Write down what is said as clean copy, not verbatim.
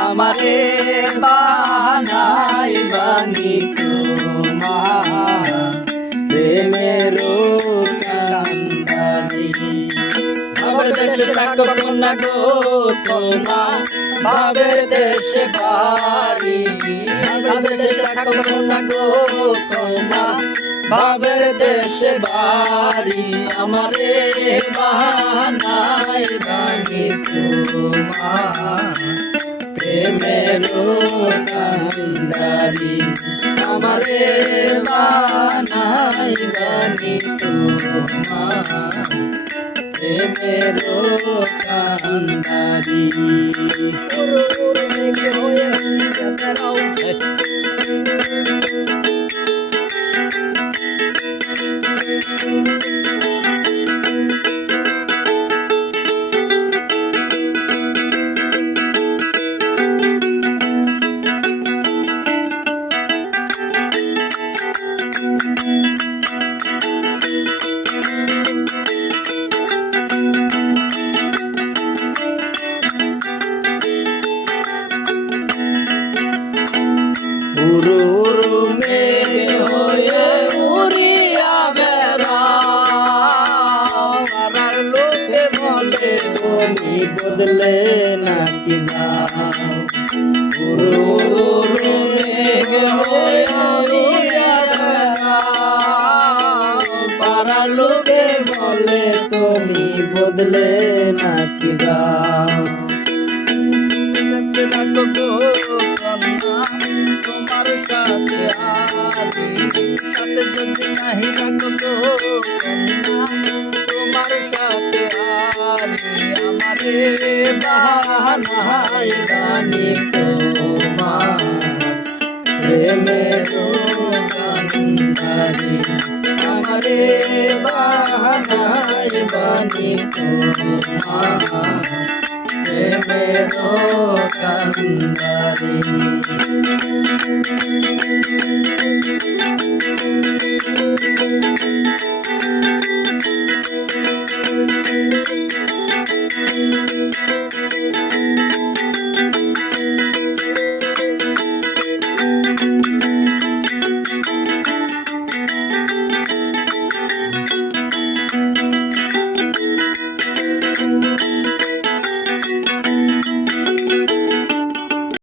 আমারে বানাই বানি তোমার প্রেমের কান্দারি। ভাবের দেশে থাকো না গো তোমা, ভাবের দেশে বাড়ি। ভাবের দেশে থাকো না গো তোমা, ভাবের দেশে বাড়ি। আমারে বানাই বানি তোমার প্রেমের কান্দারি। আমারে বানাই বানি তোমার প্রেমের কান্দারি। উড়ু মেঘ হয়ে উড়িয়া বেড়াও, পাড়ার লোকে বলে তুমি বদলে নাকি যাও। উড়ু মেঘ হয়ে উড়িয়া বেড়াও, পাড়ার লোকে বলে তুমি বদলে নাকি যাও। তোমার সাথে আছি, সাথে যদি নাহি রাখো তো তোমার সাথে আছি। আমারে বানাই বানি তোমার প্রেমের কান্দারি। আমারে বানাই বানি তোমার প্রেমের কান্দারি।